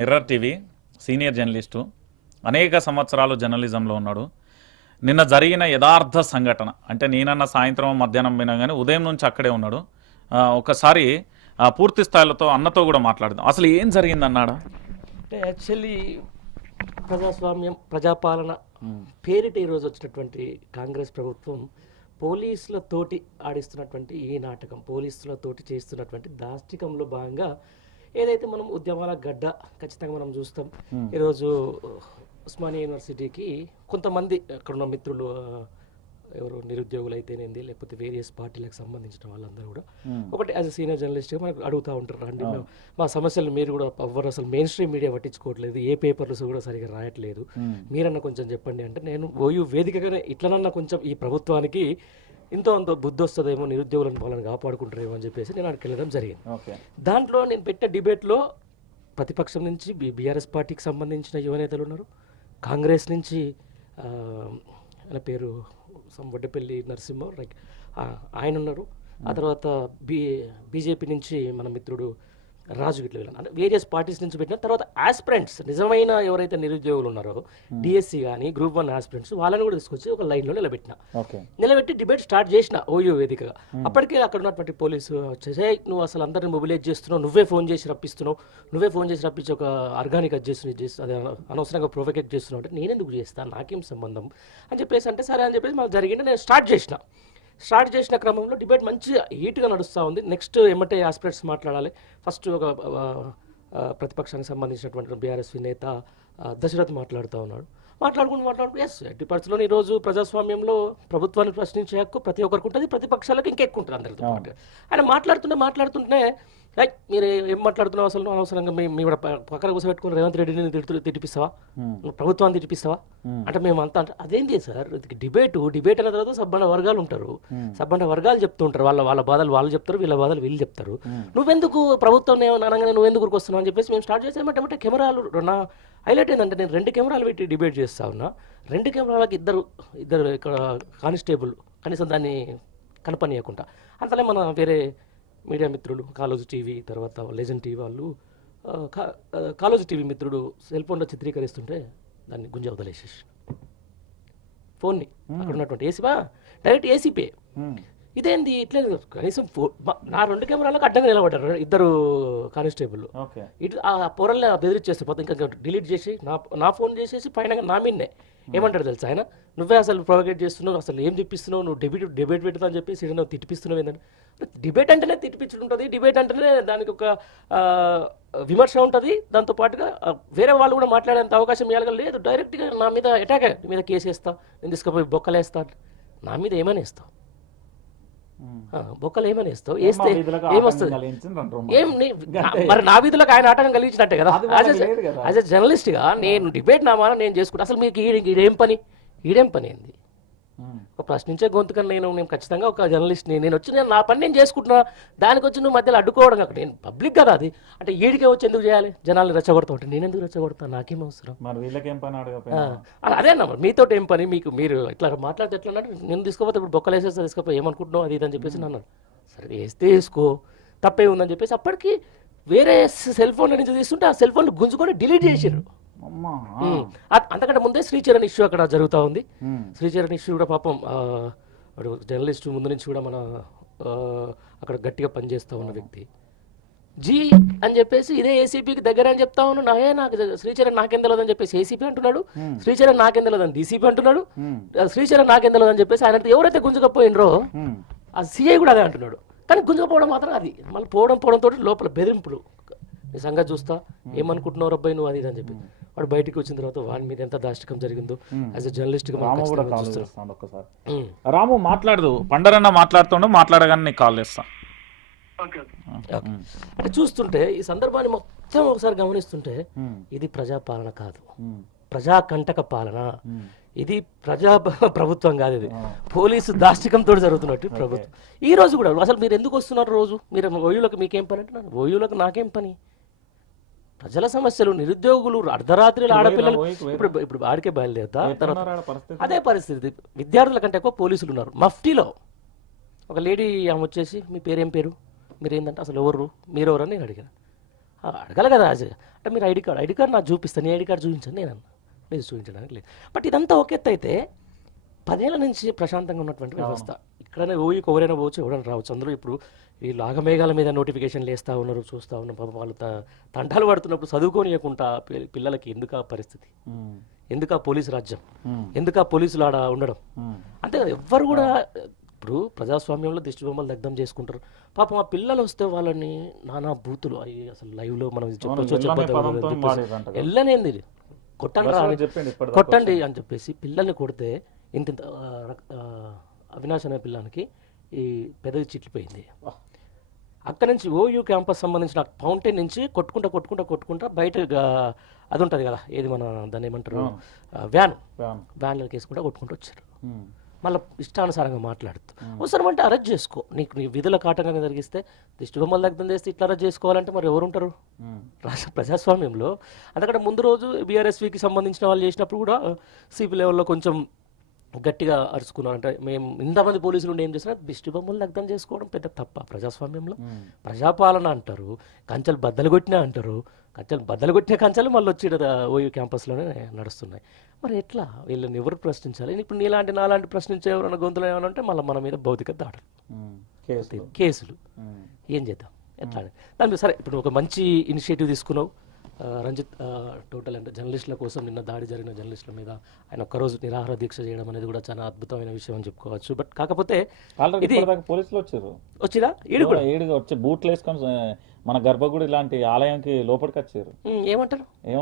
Mirror TV senior journalist అనేక సంవత్సరాలు జర్నలిజంలో ఉన్నాడు. నిన్న జరిగిన యథార్థ సంఘటన అంటే నేనన్న సాయంత్రం మధ్యాహ్నం పోయినా కానీ ఉదయం నుంచి అక్కడే ఉన్నాడు. ఒకసారి పూర్తి స్థాయిలతో అన్నతో కూడా మాట్లాడదాం. అసలు ఏం జరిగింది అన్నాడు అంటే యాక్చువల్లీ ప్రజాస్వామ్యం ప్రజాపాలన పేరిట ఈరోజు వచ్చినటువంటి కాంగ్రెస్ ప్రభుత్వం పోలీసులతోటి ఆడిస్తున్నటువంటి ఈ నాటకం పోలీసులతోటి చేస్తున్నటువంటి దాష్టికంలో భాగంగా ఏదైతే మనం ఉద్యమాల గడ్డ ఖచ్చితంగా మనం చూస్తాం ఈరోజు ఉస్మానియా యూనివర్సిటీకి కొంతమంది అక్కడ ఉన్న మిత్రులు ఆ, ఎవరు నిరుద్యోగులు అయితేనేంది లేకపోతే వేరియస్ పార్టీలకు సంబంధించిన వాళ్ళందరూ కూడా. ఒకటి యాజ్ అ సీనియర్ జర్నలిస్ట్గా మనకు అడుగుతూ ఉంటారు రండి మేము- మా సమస్యలు మీరు కూడా ఎవ్వరు అసలు మెయిన్ స్ట్రీమ్ మీడియా పట్టించుకోవట్లేదు ఏ పేపర్స్ కూడా సరిగా రాయట్లేదు. మీరన్నా కొంచెం చెప్పండి. అంటే నేను ఓయూ వేదికగానే ఇట్లనన్నా కొంచెం ఈ ప్రభుత్వానికి ఇంతో అంతో బుద్ధి వస్తుందేమో నిరుద్యోగులను వాళ్ళని కాపాడుకుంటారేమో అని చెప్పేసి నేను అక్కడికి వెళ్ళడం జరిగింది. దాంట్లో నేను పెట్టే డిబేట్లో ప్రతిపక్షం నుంచి బీఆర్ఎస్ పార్టీకి సంబంధించిన యువ నేతలు ఉన్నారు. కాంగ్రెస్ నుంచి ఆయన పేరు వడ్డపల్లి నరసింహ లైక్ ఆయన ఉన్నారు. ఆ తర్వాత బీ బీజేపీ నుంచి మన మిత్రుడు రాజు గిట్ల వీళ్ళని అంటే వేరియస్ పార్టీస్ నుంచి పెట్టిన తర్వాత ఆస్పిరెంట్స్ నిజమైన ఎవరైతే నిరుద్యోగులు ఉన్నారో డిఎస్సి కానీ గ్రూప్ వన్ ఆస్పిరెంట్స్ వాళ్ళని కూడా తీసుకొచ్చి ఒక లైన్లో నిలబెట్టిన. నిలబెట్టి డిబేట్ స్టార్ట్ చేసిన ఓయూ వేదికగా అప్పటికే అక్కడ ఉన్నటువంటి పోలీసు వచ్చేసి "ఏయ్, నువ్వు అసలు అందరిని మొబిలైజ్ చేస్తున్నావు నువ్వే ఫోన్ చేసి రప్పిస్తున్నావు నువ్వే ఫోన్ చేసి రప్పించి ఒక ఆర్గానిక్ అది చేస్తున్నావు చేస్తున్నావు, అదే అనవసరంగా ప్రొవోకేట్ చేస్తున్నావు అంటే నేను ఎందుకు చేస్తాను నాకేం సంబంధం? అని చెప్పేసి అంటే సరే అని చెప్పేసి మాకు జరిగింది. నేను స్టార్ట్ చేసిన. స్టార్ట్ చేసిన క్రమంలో డిబేట్ మంచిగా హీట్గా నడుస్తూ ఉంది. నెక్స్ట్ ఎమ్మటే ఆస్పిరెంట్స్ మాట్లాడాలి. ఫస్ట్ ఒక ప్రతిపక్షానికి సంబంధించినటువంటి బీఆర్ఎస్ నేత దశరథ్ మాట్లాడుతూ ఉన్నాడు. మాట్లాడుకుంటూ మాట్లాడుకుంటూ ఎస్ ఎట్టి పరిస్థితుల్లో ఈరోజు ప్రజాస్వామ్యంలో ప్రభుత్వాన్ని ప్రశ్నించే హక్కు ప్రతి ఒక్కరికి ఉంటుంది ప్రతిపక్షాలకు ఇంకెక్కువ ఉంటుంది అందరితో పాటు. ఆయన మాట్లాడుతుంటే మాట్లాడుతుంటే "ఏయ్, మీరు ఏం మాట్లాడుతున్నావు అసలు? అనవసరంగా మీ మీ కూడా ప- పక్కన కూర్చోబెట్టుకుని రేవంత్ రెడ్డిని తిడుతూ తిట్టిపిస్తావా? నువ్వు ప్రభుత్వాన్ని తిట్టిపిస్తావా? అంటే మేము అంతా అంటే అదేంటి సార్? డిబేట్. డిబేట్ అన్న తర్వాత సబ్బండ వర్గాలు ఉంటారు. సబ్బండ వర్గాలు చెప్తూ ఉంటారు. వాళ్ళ వాళ్ళ బాధలు వాళ్ళు చెప్తారు. వీళ్ళ బాధలు వీళ్ళు చెప్తారు. నువ్వెందుకు ప్రభుత్వం అనగానే నువ్వెందుకు వస్తున్నావు అని చెప్పేసి మేము స్టార్ట్ చేసామంటే అంటే కెమెరాలు నా హైలైట్ ఏంటంటే నేను రెండు కెమెరాలు పెట్టి డిబేట్ చేస్తా ఉన్నా. రెండు కెమెరాలకు ఇద్దరు ఇద్దరు ఇక్కడ కానిస్టేబుల్ కనీసం దాన్ని కనపనీయకుండా. అంతలే మన వేరే మీడియా మిత్రులు కాలోజీ టీవీ తర్వాత లెజెండ్ టీవీ వాళ్ళు కాలోజీ టీవీ మిత్రుడు సెల్ ఫోన్లో చిత్రీకరిస్తుంటే దాన్ని గుంజ వదిలేసేసి ఫోన్ని అక్కడ ఉన్నటువంటి ఏసీబా డైరెక్ట్ ఏసీపే ఇదేంది? ఇట్లే కనీసం నా రెండు కెమెరాలకు అడ్డంగా నిలబడ్డారు ఇద్దరు కానిస్టేబుల్ ఇటు ఆ పొరల్ని బెదిరించేస్తే పోతే ఇంకా డిలీట్ చేసి నా నా ఫోన్ చేసేసి పైన నా మీన్నే. ఏమంటాడు తెలుసా ఆయన? నువ్వే అసలు ప్రొవోకేట్ చేస్తున్నావు అసలు ఏం చెప్పిస్తున్నావు నువ్వు డిబేట్ డిబేట్ పెడతా అని చెప్పేసి నువ్వు తిట్టిపిస్తున్నావు ఏంటంటే డిబేట్ అంటేనే తిట్టిపించడం ఉంటుంది డిబేట్ అంటేనే దానికి ఒక విమర్శ ఉంటుంది. దాంతో పాటుగా వేరే వాళ్ళు కూడా మాట్లాడేంత అవకాశం ఇవ్వాలి లేదు. డైరెక్ట్గా నా మీద అటాక్ నీ మీద కేసు వేస్తా నేను తీసుకుపోయి బొక్కలేస్తా నా మీద ఏమైనా వేస్తావు? బొక్కలు ఏమైనా వేస్తావు? వేస్తే ఏమొస్తుంది ఏం మరి నా వీధిలోకి ఆయన ఆటంకం కలిగించినట్టే కదా? యాజ్ ఎ జర్నలిస్ట్గా నేను డిబేట్ నా మాన నేను చేసుకుంటా. అసలు మీకు ఈడేం పని? ఈడేం పని ఏంది? ఒక ప్రశ్నించే గొంతుకని నేను నేను ఖచ్చితంగా ఒక జర్నలిస్ట్ నేను వచ్చి నేను నా పని నేను చేసుకుంటున్నా దానికి వచ్చి నువ్వు మధ్యలో అడ్డుకోవడం కాక నేను పబ్లిక్ కదా అది అంటే ఈడికే వచ్చి ఎందుకు చేయాలి? జనాలు రెచ్చగొడతా ఉంటే నేను ఎందుకు రెచ్చగొడతా? నాకేం అవసరం? అదే అన్న మీతో ఏం పని? మీకు మీరు ఇట్లా మాట్లాడితే ఎట్లా అన్నట్టు నేను తీసుకోపోతే ఇప్పుడు బొక్కలు వేసేస్తా తీసుకోపోయి ఏమనుకుంటున్నావు? అది ఇది అని చెప్పేసి నన్ను సరే వేస్తే వేసుకో. తప్పే ఉందని చెప్పేసి అప్పటికి వేరే సెల్ ఫోన్ నుంచి తీస్తుంటే ఆ సెల్ ఫోన్ గుంజుకొని డిలీట్ చేసారు అంతకంటే ముందే శ్రీచరణ్ ఇష్యూ అక్కడ జరుగుతూ ఉంది. శ్రీచరణ్ ఇష్యూ కూడా పాపం జర్నలిస్ట్ ముందు నుంచి కూడా మన అక్కడ గట్టిగా పనిచేస్తూ ఉన్న వ్యక్తి. జీ అని చెప్పేసి ఇదే ఏసీపీకి దగ్గర అని చెప్తా ఉన్నాను నాయే నాకు శ్రీచరణ్ నాకేం తెలియదు అని చెప్పేసి ఏసీపీ అంటున్నాడు. శ్రీచరణ్ నాకేం తెలియదు అని డీసీపీ అంటున్నాడు. శ్రీచరణ్ నాకేం తెలియదు అని చెప్పేసి ఆయన ఎవరైతే గుంజుకపోయినరో. ఆ సీఐ కూడా అదే అంటున్నాడు. కానీ గుంజుకపోవడం మాత్రం అది. మళ్ళీ పోవడం పోవడం తోటి లోపల బెదిరింపులు. నీ సంగతి చూస్తా ఏమనుకుంటున్నావు అబ్బాయి నువ్వు? అది ఇది అని చెప్పి. వాడు బయటికి వచ్చిన తర్వాత వాడి మీద ఎంత దాష్టికం జరిగిందో యాజ్ ఎ జర్నలిస్ట్గా రాము ఒక్కసారి. మాట్లాడదు పండరన్న మాట్లాడుతుండు మాట్లాడగానే నీకు కాల్ చేస్తా. ఓకే. అంటే చూస్తుంటే ఈ సందర్భాన్ని మొత్తం ఒకసారి గమనిస్తుంటే. ఇది ప్రజాపాలన కాదు. ఉమ్. ప్రజాకంటక పాలన. ఇది ప్రజా ప్రభుత్వం కాదు ఇది. పోలీసు దాష్టికంతో జరుగుతున్నట్టు ప్రభుత్వం. ఈ రోజు కూడా అసలు మీరు ఎందుకు వస్తున్నారు రోజు? మీరు ఓయూలకు మీకేం పని అంటే ఓయూలకు నాకేం పని? ప్రజల సమస్యలు నిరుద్యోగులు అర్ధరాత్రిలో ఆడపిల్లలు ఇప్పుడు ఇప్పుడు ఆడికే బయలుదేరుతా తర్వాత అదే పరిస్థితి. విద్యార్థుల కంటే ఎక్కువ పోలీసులు ఉన్నారు. మఫ్టీలో ఒక లేడీ ఆమె వచ్చేసి మీ పేరేం పేరు? మీరు ఏంటంటే అసలు ఎవరు? మీరు ఎవరని నేను అడిగాను. అడగాలి కదా. అంటే మీరు ఐడి కార్డ్ ఐడి కార్డ్ నాకు చూపిస్తాను నీ ఐడి కార్డ్ చూపించండి నేను అన్నా. లేదు చూపించడానికి లేదు. బట్ ఇదంతా ఒక ఎత్తు అయితే పదేళ్ళ నుంచి ప్రశాంతంగా ఉన్నటువంటి వ్యవస్థ. ఇక్కడనే ఊరికి ఎవరైనా పోవచ్చు ఎవరైనా రావచ్చు. అందరూ ఇప్పుడు వీళ్ళు ఆగమేఘాల మీద నోటిఫికేషన్లు వేస్తూ ఉన్నారు చూస్తూ ఉన్నారు. పాపం వాళ్ళు తంటాలు పడుతున్నప్పుడు చదువుకోనియకుండా పిల్లలకి ఎందుకు ఆ పరిస్థితి? ఎందుకు ఆ పోలీసు రాజ్యం? ఎందుకు ఆ పోలీసులు ఆడ ఉండడం. అంతే కదా ఎవ్వరు కూడా ఇప్పుడు ప్రజాస్వామ్యంలో దిష్టి బొమ్మలు దగ్ధం చేసుకుంటారు. పాపం ఆ పిల్లలు వస్తే వాళ్ళని నానా బూతులు. అవి అసలు live లో మనం చెప్పొచ్చో. వెళ్ళనేంది కొట్టండి కొట్టండి అని చెప్పేసి పిల్లల్ని కొడితే ఇంత అవినాష్ అనే పిల్లానికి ఈ పెదవి చిట్లిపోయింది. అక్కడ నుంచి ఓయూ క్యాంపస్ సంబంధించిన ఫౌంటైన్ నుంచి కొట్టుకుంటా కొట్టుకుంటా కొట్టుకుంటా బయట అది ఉంటుంది కదా ఏది మన దాన్ని ఏమంటారు? వ్యాన్. వ్యాన్లకి వేసుకుంటా కొట్టుకుంటూ వచ్చారు. మళ్ళీ ఇష్టానుసారంగా మాట్లాడుతూ. అవసరమంటే అరెస్ట్ చేసుకో. నీకు నీ విధుల కాటంగా జరిగిస్తే దిష్టి బొమ్మలు దగ్ధం చేస్తే ఇట్లా అరెస్ట్ చేసుకోవాలంటే మరి ఎవరు ఉంటారు రాష్ట్ర ప్రజాస్వామ్యంలో. అందుకంటే ముందు రోజు బీఆర్ఎస్వికి సంబంధించిన వాళ్ళు చేసినప్పుడు కూడా సిపి లెవెల్లో కొంచెం గట్టిగా అరుచుకున్నారు అంటే మేము ఇంతమంది పోలీసులు ఉండి ఏం చేసినా దిష్టి బొమ్మలు దగ్ధం చేసుకోవడం పెద్ద తప్ప. ప్రజాస్వామ్యంలో. ప్రజాపాలన అంటారు కంచెలు బద్దలు కొట్టినా అంటారు. కంచెలు బద్దలు కొట్టిన కంచెలు మళ్ళీ వచ్చి ఓయూ క్యాంపస్లోనే నడుస్తున్నాయి. మరి ఎట్లా? వీళ్ళని ఎవరు ప్రశ్నించాలి? ఇప్పుడు నీలాంటి నాలాంటి ప్రశ్నించే ఎవరైనా గొంతులు ఏమైనా ఉంటే మళ్ళీ మన మీద భౌతిక దాడులు. కేసులు. ఏం చేద్దాం? ఎట్లా. దాని సరే ఇప్పుడు ఒక మంచి ఇనిషియేటివ్ తీసుకున్నావు. రంజిత్ టోటల్ అంటే జర్నలిస్టుల కోసం నిన్న దాడి జరిగిన జర్నలిస్టుల మీద ఆయన ఒక్కరోజు నిరాహార దీక్ష చేయడం అనేది కూడా చాలా అద్భుతమైన విషయం అని చెప్పుకోవచ్చు. బట్ కాకపోతే ఇది పోలీసులు వచ్చారు. వచ్చిరా ఈడు కూడా? ఏడుగా వచ్చి బూట్లు వేసుకొని మన గర్భగుడి లాంటి ఆలయానికి లోపలికి వచ్చారు. ఏమంటారు?